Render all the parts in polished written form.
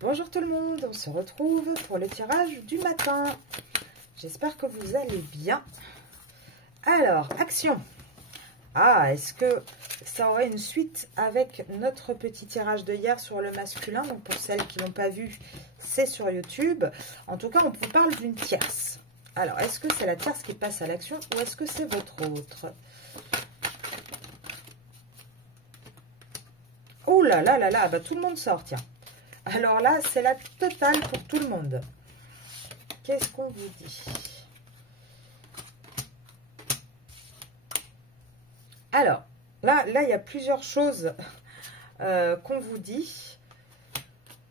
Bonjour tout le monde, on se retrouve pour le tirage du matin. J'espère que vous allez bien. Alors, action. Ah, est-ce que ça aurait une suite avec notre petit tirage de hier sur le masculin? Donc pour celles qui n'ont pas vu, c'est sur YouTube. En tout cas, on vous parle d'une tierce. Alors, est-ce que c'est la tierce qui passe à l'action ou est-ce que c'est votre autre? Oh là là là là, bah tout le monde sort, tiens. Alors là, c'est la totale pour tout le monde. Qu'est-ce qu'on vous dit? Alors, là, il y a plusieurs choses qu'on vous dit.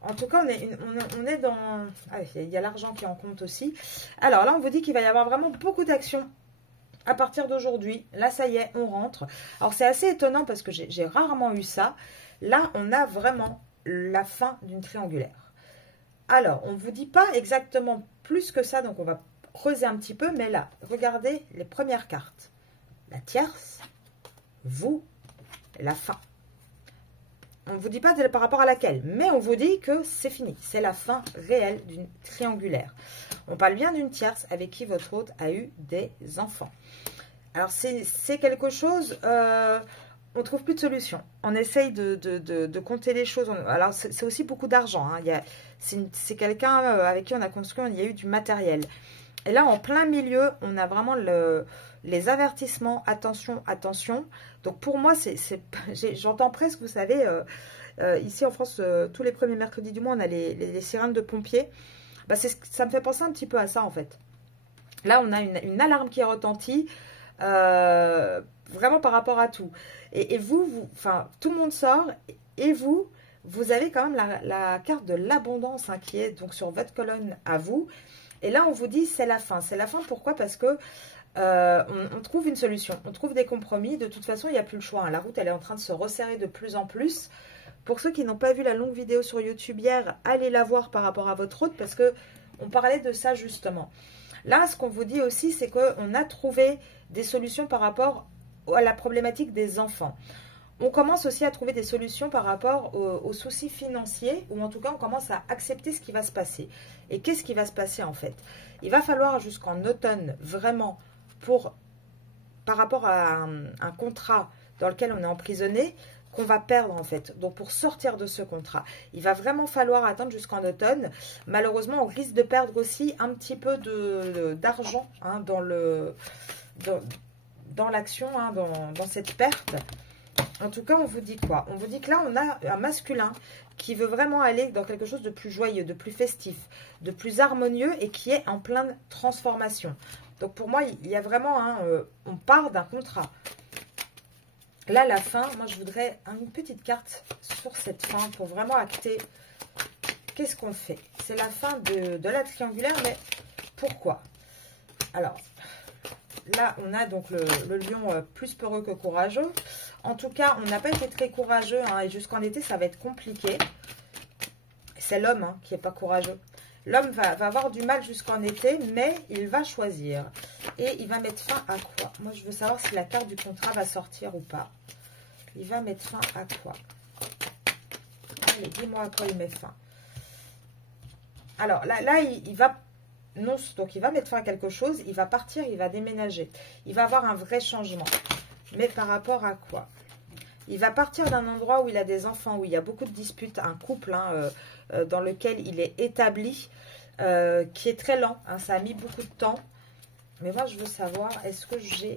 En tout cas, on est dans... Ah, il y a l'argent qui en compte aussi. Alors là, on vous dit qu'il va y avoir vraiment beaucoup d'actions à partir d'aujourd'hui. Là, ça y est, on rentre. Alors, c'est assez étonnant parce que j'ai rarement eu ça. Là, on a vraiment la fin d'une triangulaire. Alors, on ne vous dit pas exactement plus que ça, donc on va creuser un petit peu. Mais là, regardez les premières cartes. La tierce, vous, la fin. On ne vous dit pas par rapport à laquelle, mais on vous dit que c'est fini. C'est la fin réelle d'une triangulaire. On parle bien d'une tierce avec qui votre hôte a eu des enfants. Alors, c'est quelque chose... on ne trouve plus de solution. On essaye de compter les choses. Alors, c'est aussi beaucoup d'argent. Hein. C'est quelqu'un avec qui on a construit, il y a eu du matériel. Et là, en plein milieu, on a vraiment les avertissements. Attention, attention. Donc, pour moi, j'entends presque, vous savez, ici en France, tous les premiers mercredis du mois, on a les sirènes de pompiers. Bah, ça me fait penser un petit peu à ça, en fait. Là, on a une alarme qui est retentie. Vraiment par rapport à tout. Et enfin, tout le monde sort. Et vous avez quand même la carte de l'abondance hein, qui est donc sur votre colonne à vous. Et là, on vous dit c'est la fin. C'est la fin, pourquoi? Parce que on trouve une solution. On trouve des compromis. De toute façon, il n'y a plus le choix. Hein. La route, elle est en train de se resserrer de plus en plus. Pour ceux qui n'ont pas vu la longue vidéo sur YouTube hier, allez la voir par rapport à votre route parce que on parlait de ça justement. Là, ce qu'on vous dit aussi, c'est qu'on a trouvé des solutions par rapport à la problématique des enfants. On commence aussi à trouver des solutions par rapport aux soucis financiers, ou en tout cas, on commence à accepter ce qui va se passer. Et qu'est-ce qui va se passer en fait? Il va falloir jusqu'en automne, vraiment, par rapport à un contrat dans lequel on est emprisonné, qu'on va perdre en fait. Donc pour sortir de ce contrat, il va vraiment falloir attendre jusqu'en automne. Malheureusement, on risque de perdre aussi un petit peu d'argent hein, dans l'action, hein, dans cette perte. En tout cas, on vous dit quoi? On vous dit que là, on a un masculin qui veut vraiment aller dans quelque chose de plus joyeux, de plus festif, de plus harmonieux et qui est en pleine transformation. Donc pour moi, il y a vraiment, hein, on part d'un contrat. Là, la fin, moi, je voudrais une petite carte sur cette fin pour vraiment acter qu'est-ce qu'on fait. C'est la fin de la triangulaire, mais pourquoi? Alors, là, on a donc le lion plus peureux que courageux. En tout cas, on n'a pas été très courageux, hein, et jusqu'en été, ça va être compliqué. C'est l'homme hein, qui n'est pas courageux. L'homme va avoir du mal jusqu'en été, mais il va choisir. Et il va mettre fin à quoi? Moi, je veux savoir si la carte du contrat va sortir ou pas. Il va mettre fin à quoi? Allez, dis-moi à quoi il met fin. Alors, là il va... Non, donc il va mettre fin à quelque chose. Il va partir, il va déménager. Il va avoir un vrai changement. Mais par rapport à quoi? Il va partir d'un endroit où il a des enfants, où il y a beaucoup de disputes, un couple hein, dans lequel il est établi, qui est très lent. Hein, ça a mis beaucoup de temps. Mais moi, je veux savoir, est-ce que j'ai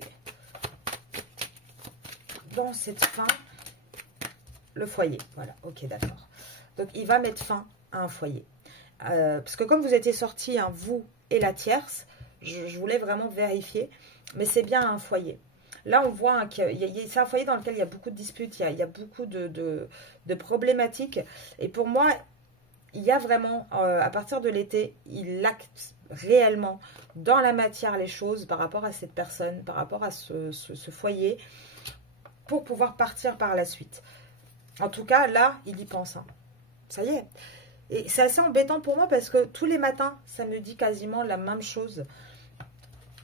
dans cette fin le foyer? Voilà, ok, d'accord. Donc, il va mettre fin à un foyer. Parce que comme vous étiez sortis, hein, vous et la tierce, je voulais vraiment vérifier, mais c'est bien un foyer. Là, on voit hein, que c'est un foyer dans lequel il y a beaucoup de disputes, il y a beaucoup de problématiques. Et pour moi, il y a vraiment, à partir de l'été, il acte réellement dans la matière les choses par rapport à cette personne, par rapport à ce foyer, pour pouvoir partir par la suite. En tout cas, là, il y pense. Hein. Ça y est. Et c'est assez embêtant pour moi parce que tous les matins, ça me dit quasiment la même chose.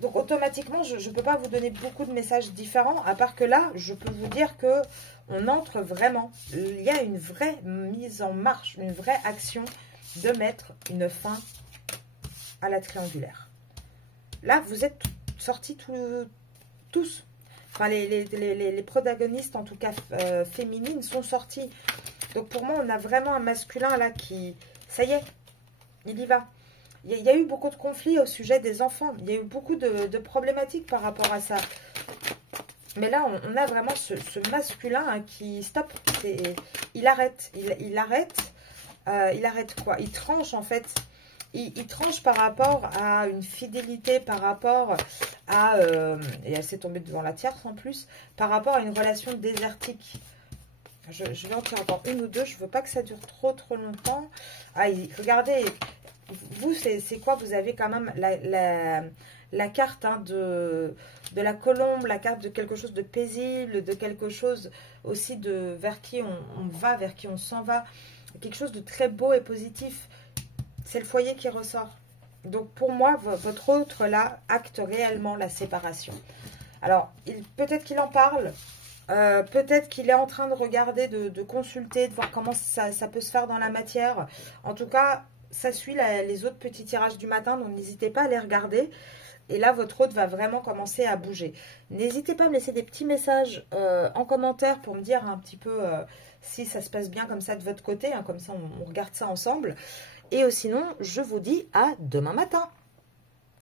Donc, automatiquement, je ne peux pas vous donner beaucoup de messages différents, à part que là, je peux vous dire que on entre vraiment. Il y a une vraie mise en marche, une vraie action de mettre une fin à la triangulaire. Là, vous êtes sortis tous. Enfin, les protagonistes, en tout cas féminines, sont sorties. Donc, pour moi, on a vraiment un masculin là qui... Ça y est, il y va. Il y a eu beaucoup de conflits au sujet des enfants. Il y a eu beaucoup de problématiques par rapport à ça. Mais là, on a vraiment ce masculin hein, qui stop. Il arrête. Il arrête. Il arrête quoi? Il tranche en fait. Il tranche par rapport à une fidélité, par rapport à... et elle s'est tombée devant la tierce en plus. Par rapport à une relation désertique. Je vais en tirer encore une ou deux. Je ne veux pas que ça dure trop longtemps. Ah, regardez... Vous, c'est quoi? Vous avez quand même la carte hein, de la colombe, la carte de quelque chose de paisible, de quelque chose aussi de vers qui on va, vers qui on s'en va. Quelque chose de très beau et positif. C'est le foyer qui ressort. Donc pour moi, votre autre là acte réellement la séparation. Alors, peut-être qu'il en parle. Peut-être qu'il est en train de regarder, de consulter, de voir comment ça peut se faire dans la matière. En tout cas... Ça suit les autres petits tirages du matin, donc n'hésitez pas à les regarder. Et là, votre hôte va vraiment commencer à bouger. N'hésitez pas à me laisser des petits messages en commentaire pour me dire un petit peu si ça se passe bien comme ça de votre côté. Hein, comme ça, on regarde ça ensemble. Et sinon, je vous dis à demain matin.